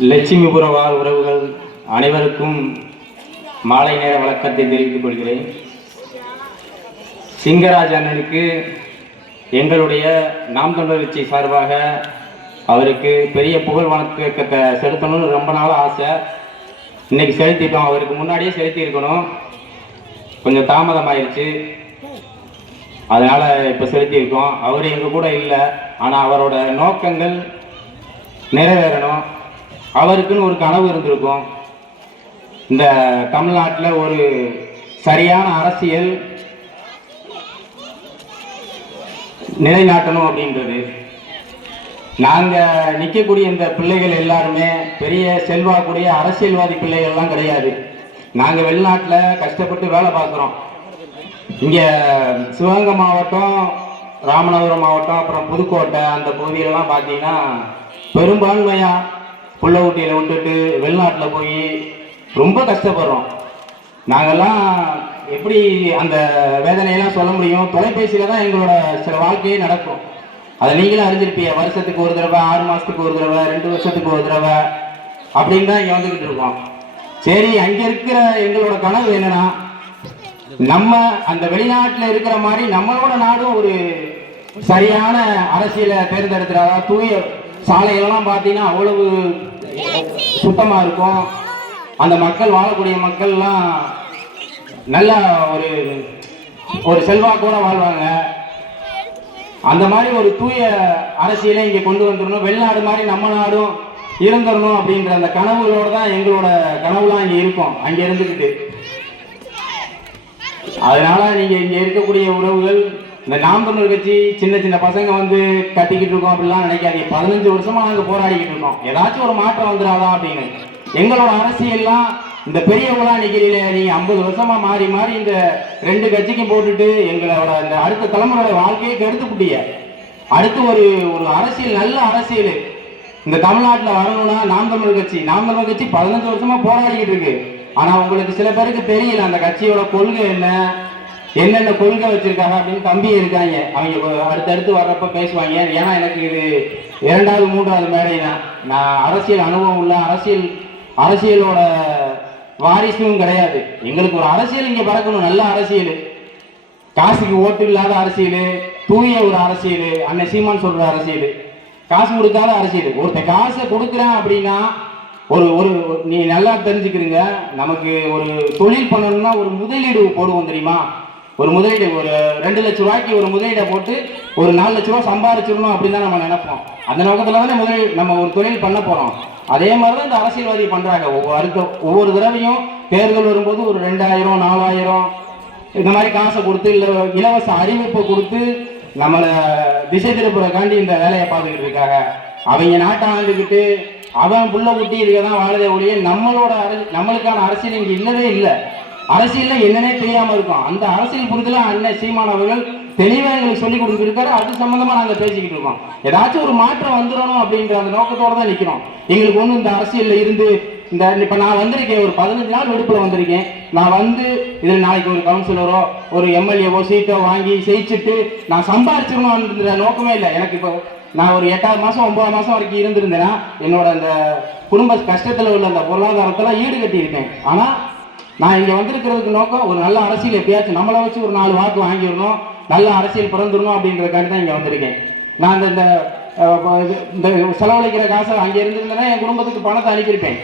லட்சுமிபுரம் வாழ் உறவுகள் அனைவருக்கும் மாலை நேர வணக்கத்தை தெரிவித்துக் கொள்கிறேன். சிங்கராஜ் அண்ணனுக்கு எங்களுடைய நாம் தமிழர் கட்சி சார்பாக அவருக்கு பெரிய புகழ் வணக்கத்தை செலுத்தணும்னு ரொம்ப நாள் ஆசை. இன்னைக்கு செலுத்திட்டோம். அவருக்கு முன்னாடியே செலுத்தி இருக்கணும், கொஞ்சம் தாமதமாயிருச்சு, அதனால இப்போ செலுத்தியிருக்கோம். அவர் எங்கள் கூட இல்லை, ஆனால் அவரோட நோக்கங்கள் நிறைவேறணும். அவருக்குன்னு ஒரு கனவு இருந்திருக்கும், இந்த தமிழ்நாட்டில் ஒரு சரியான அரசியல் நிலைநாட்டணும் அப்படின்றது. நாங்கள் நிற்கக்கூடிய இந்த பிள்ளைகள் எல்லாருமே பெரிய செல்வாக்கூடிய அரசியல்வாதி பிள்ளைகள்லாம் கிடையாது. நாங்கள் வெளிநாட்டில் கஷ்டப்பட்டு வேலை பார்க்குறோம். இங்கே சிவகங்கை மாவட்டம், ராமநாதபுரம் மாவட்டம், அப்புறம் புதுக்கோட்டை அந்த பகுதியிலலாம் பார்த்தீங்கன்னா பெரும்பான்மையாக புள்ள ஊட்டியில் விட்டுட்டு வெளிநாட்டில் போய் ரொம்ப கஷ்டப்படுறோம். நாங்கள்லாம் எப்படி அந்த வேதனையெல்லாம் சொல்ல முடியும்? தொலைபேசியில் தான் எங்களோட சில வாழ்க்கையே நடக்கும். அதை நீங்களும் அறிஞ்சிருப்பீங்க. வருஷத்துக்கு ஒரு தடவை, 6 மாதத்துக்கு ஒரு தடவை, 2 வருஷத்துக்கு ஒரு தடவை அப்படின்னு தான் இங்கே வந்துக்கிட்டு இருக்கோம். சரி, அங்கே இருக்கிற எங்களோட கனவு என்னன்னா, நம்ம அந்த வெளிநாட்டில் இருக்கிற மாதிரி நம்மளோட நாடும் ஒரு சரியான அரசியலை தேர்ந்தெடுத்துறாங்க. தூய சாலைகளெல்லாம் பார்த்தீங்கன்னா அவ்வளவு சுத்தமாக இருக்கும். அந்த மக்கள் வாழக்கூடிய மக்கள்லாம் நல்ல ஒரு செல்வாக்கோட வாழ்வாங்க. அந்த மாதிரி ஒரு தூய அரசியலை இங்கே கொண்டு வந்துடணும். வெளிநாடு மாதிரி நம்ம நாடும் இருந்துடணும் அப்படின்ற அந்த கனவுகளோடு தான் எங்களோட கனவுலாம் இங்கே இருக்கும், அங்கே இருந்துக்கிட்டு. அதனால நீங்கள் இங்கே இருக்கக்கூடிய உறவுகள், இந்த நாம் தமிழர் கட்சி சின்ன சின்ன பசங்க வந்து கட்டிக்கிட்டு இருக்கோம் அப்படிலாம் நினைக்காதீங்க. 15 வருஷமா நாங்கள் போராடிக்கிட்டு இருக்கோம், ஏதாச்சும் ஒரு மாற்றம் வந்துடாதா அப்படின்னு. எங்களோட அரசியல்லாம் இந்த பெரியவங்களா நிற்கிறீங்களே, நீங்கள் 50 வருஷமா மாறி மாறி இந்த 2 கட்சிக்கும் போட்டுட்டு எங்களோட இந்த அடுத்த தலைமுறையோட வாழ்க்கையை கெடுத்துக்கிட்டீங்க. அடுத்து ஒரு அரசியல், நல்ல அரசியல் இந்த தமிழ்நாட்டில் வரணும்னா நாம் தமிழர் கட்சி 15 வருஷமா போராடிக்கிட்டு இருக்கு. ஆனால் உங்களுக்கு சில பேருக்கு தெரியல அந்த கட்சியோட கொள்கை என்னென்ன கொள்கை வச்சிருக்காங்க அப்படின்னு. தம்பி இருக்காங்க, அவங்க அடுத்தடுத்து வர்றப்ப பேசுவாங்க. ஏன்னா எனக்கு இது 2வது 3வது மேடை தான். நான் அரசியல் அனுபவம் உள்ள அரசியலோட வாரிசும் கிடையாது. எங்களுக்கு ஒரு அரசியல் இங்கே பறக்கணும், நல்ல அரசியல், காசுக்கு ஓட்டு இல்லாத அரசியல், தூய ஒரு அரசியல், அண்ணன் சீமான் சொல்ற அரசியல், காசு கொடுக்காத அரசியல். ஒருத்தன் காசை கொடுக்குறேன் அப்படின்னா ஒரு நீ நல்லா தெரிஞ்சுக்கிறீங்க, நமக்கு ஒரு தொழில் பண்ணணும்னா ஒரு முதலீடு போடுவோம் தெரியுமா? ஒரு முதலீடு, ஒரு 2 லட்ச ரூபாய்க்கு ஒரு முதலீடை போட்டு ஒரு 4 லட்ச ரூபா சம்பாதிச்சிடணும் அப்படின்னு தான் நம்ம நினைப்போம். அந்த நோக்கத்தில் தானே நம்ம ஒரு தொழில் பண்ண போகிறோம். அதே மாதிரி தான் இந்த அரசியல்வாதி பண்ணுறாங்க. ஒவ்வொரு தடவையும் தேர்தல் வரும்போது ஒரு 2000 4000 இந்த மாதிரி காசை கொடுத்து, இல்லை இலவச அறிவிப்பை கொடுத்து நம்மளை திசை திருப்புறக்காண்டி இந்த வேலையை பார்த்துக்கிட்டு இருக்காங்க. அவங்க நாட்டை ஆண்டுக்கிட்டு அவன் புள்ள குட்டி இதுதான் வாழதே ஒழிய நம்மளுக்கான அரசியல் இங்கே இல்லவே இல்லை. அரசியல் என்னன்னே தெரியாம இருக்கும். அந்த அரசியல் புரிதல அண்ணன் சீமான் அவர்கள் தெளிவாக எங்களுக்கு சொல்லி கொடுத்துருக்காரு. அது சம்பந்தமா நாங்க பேசிக்கிட்டு இருக்கோம். ஏதாச்சும் ஒரு மாற்றம் வந்துடணும் அப்படின்ற அந்த நோக்கத்தோட தான் நிற்கிறோம். எங்களுக்கு ஒன்றும் இந்த அரசியல்ல இருந்து இப்ப நான் வந்திருக்கேன், ஒரு 15 நாள் விடுப்புல வந்திருக்கேன். நான் வந்து இதில் நாளைக்கு ஒரு கவுன்சிலரோ ஒரு எம்எல்ஏவோ சீட்டோ வாங்கி ஜெயிச்சுட்டு நான் சம்பாதிச்சிடணும்ன்ற நோக்கமே இல்லை எனக்கு. இப்போ நான் ஒரு 8வது மாதம் 9வது மாதம் வரைக்கும் இருந்திருந்தேன்னா என்னோட அந்த குடும்ப கஷ்டத்தில் உள்ள அந்த பொருளாதாரத்தெல்லாம் ஈடு கட்டியிருக்கேன். ஆனால் நான் இங்கே வந்திருக்கிறதுக்கு நோக்கம் ஒரு நல்ல அரசியல் எப்படியாச்சும் நம்மளை வச்சு ஒரு 4 வாக்கு வாங்கிடணும், நல்ல அரசியல் பிறந்துடணும் அப்படின்றதுக்காண்டி தான் இங்கே வந்திருக்கேன். நான் இந்த செலவழிக்கிற காசை அங்கே இருந்திருந்தேன்னா என் குடும்பத்துக்கு பணத்தை அனுப்பியிருப்பேன்.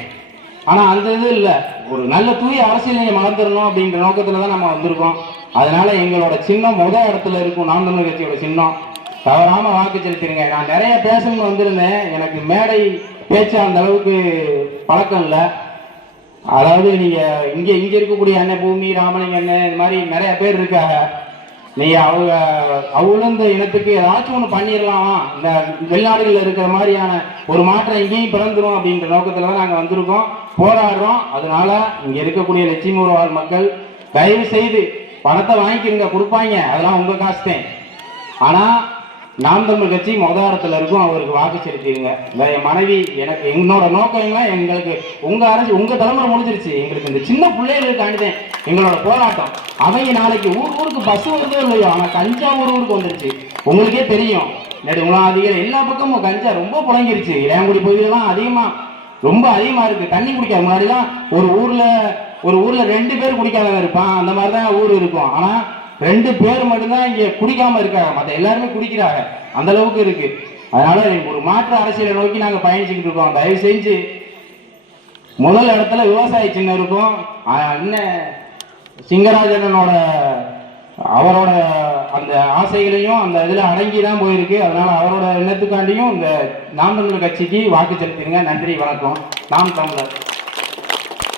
ஆனால் அந்த இது இல்லை, ஒரு நல்ல தூய அரசியல் நீங்கள் மலர்ந்துடணும் அப்படின்ற நோக்கத்தில் தான் நம்ம வந்திருக்கோம். அதனால எங்களோட சின்னம் முதல் இடத்துல இருக்கும், நாம் தமிழர் கட்சியோட சின்னம். தவறாமல் வாக்கு செலுத்திடுங்க. நான் நிறைய பேசணும்னு வந்திருந்தேன், எனக்கு மேடை பேச்சு அந்த அளவுக்கு பழக்கம் இல்லை. அதாவது நீங்கள் இங்கே இருக்கக்கூடிய அண்ணன் பூமி, ராமலிங்க அண்ணன், இது மாதிரி நிறைய பேர் இருக்காங்க. நீங்கள் அவங்களும் இந்த இனத்துக்கு ஏதாச்சும் ஒன்று பண்ணிடலாமா, இந்த வெளிநாடுகளில் இருக்கிற மாதிரியான ஒரு மாற்றம் இங்கேயும் பிறந்துடும் அப்படின்ற நோக்கத்தில் தான் நாங்கள் வந்திருக்கோம், போராடுறோம். அதனால இங்கே இருக்கக்கூடிய லட்சுமிபுரம் வாழ் மக்கள் தயவு செய்து பணத்தை வாங்கிக்கிறங்க, கொடுப்பாங்க, அதெல்லாம் உங்கள் காசு தான். ஆனால் நாம் தமிழ் கட்சி முதல் இருக்கும், அவருக்கு வாக்கு செலுத்திடுங்க. என் மனைவி, எனக்கு என்னோட நோக்கம்லாம் எங்களுக்கு உங்க தலைமுறை முடிஞ்சிருச்சு. எங்களுக்கு இந்த சின்ன பிள்ளைகளுக்காண்டிதான் எங்களோட போராட்டம். அவங்க நாளைக்கு ஊருக்கு பஸ் வருதோ இல்லையோ, ஆனால் தஞ்சாவூர் ஊருக்கு வந்துருச்சு. உங்களுக்கே தெரியும், நெடுங்குளம் அதிகம் எல்லா பக்கமும் கஞ்சா ரொம்ப புழங்கிருச்சு. இளையாங்குடி பகுதியிலாம் அதிகமாக ரொம்ப அதிகமா இருக்கு. தண்ணி குடிக்காத முன்னாடிலாம் ஒரு ஊர்ல 2 பேர் குடிக்காதவங்க இருப்பான், அந்த மாதிரி தான் ஊர் இருக்கும். ஆனா 2 பேர் மட்டும்தான் இங்க குடிக்காம இருக்காங்க, மற்ற எல்லாருமே குடிக்கிறாங்க, அந்த அளவுக்கு இருக்கு. அதனால ஒரு மாற்று அரசியலை நோக்கி நாங்க பயணிச்சுக்கிட்டு இருக்கோம். தயவு செஞ்சு முதல் இடத்துல விவசாய சின்னம் இருக்கும். இன்னும் சிங்கராஜனோட அவரோட அந்த ஆசைகளையும் அந்த இதுல அடங்கி தான் போயிருக்கு. அதனால அவரோட எண்ணத்துக்காண்டியும் இந்த நாம் தமிழர் கட்சிக்கு வாக்கு செலுத்திடுங்க. நன்றி, வணக்கம். நாம் தமிழர்.